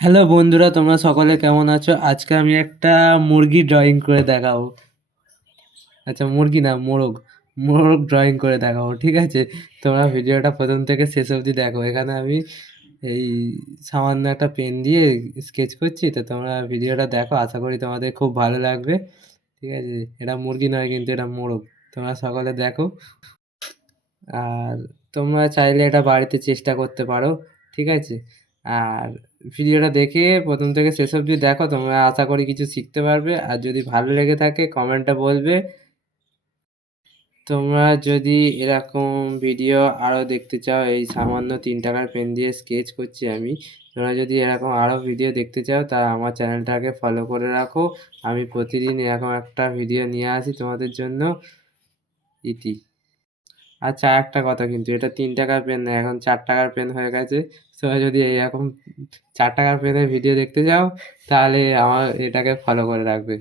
Hello বন্ধুরা, তোমরা সকলে কেমন আছো? আজকে আমি একটা মুরগি ড্রয়িং করে দেখাবো। আচ্ছা, মুরগি না, মোরগ। মোরগ ড্রয়িং করে দেখাবো, ঠিক আছে? তোমরা ভিডিওটা প্রথম থেকে শেষ অবধি দেখো। এখানে আমি এই সামান্য একটা পেন দিয়ে স্কেচ করছি, তো তোমরা ভিডিওটা দেখো। আশা করি তোমাদের খুব ভালো লাগবে, ঠিক আছে? এটা মুরগি নয় কিন্তু, এটা মোরগ। তোমরা সকলে দেখো। আর তোমরা চাইলে এটা বাড়িতে চেষ্টা করতে পারো, ঠিক আছে? আর ভিডিওটা দেখে প্রথম থেকে শেষ অবধি দেখো, তোমরা আশা করি কিছু শিখতে পারবে। আর যদি ভালো লেগে থাকে কমেন্টে বলবে। তোমরা যদি এরকম ভিডিও আরও দেখতে চাও, এই সামান্য 3 টাকার পেন দিয়ে স্কেচ করছি আমি। তোমরা যদি এরকম আরও ভিডিও দেখতে চাও তা আমার চ্যানেলটাকে ফলো করে রাখো। আমি প্রতিদিন এরকম একটা ভিডিও নিয়ে আসি তোমাদের জন্য। ইতি। আচ্ছা, একটা কথা, কিন্তু এটা 3 টাকার পেন না, এখন 4 টাকার পেন হয়ে গেছে। তোমরা যদি এইরকম 4 টাকার পেনের ভিডিও দেখতে চাও তাহলে আমার এটাকে ফলো করে রাখবে।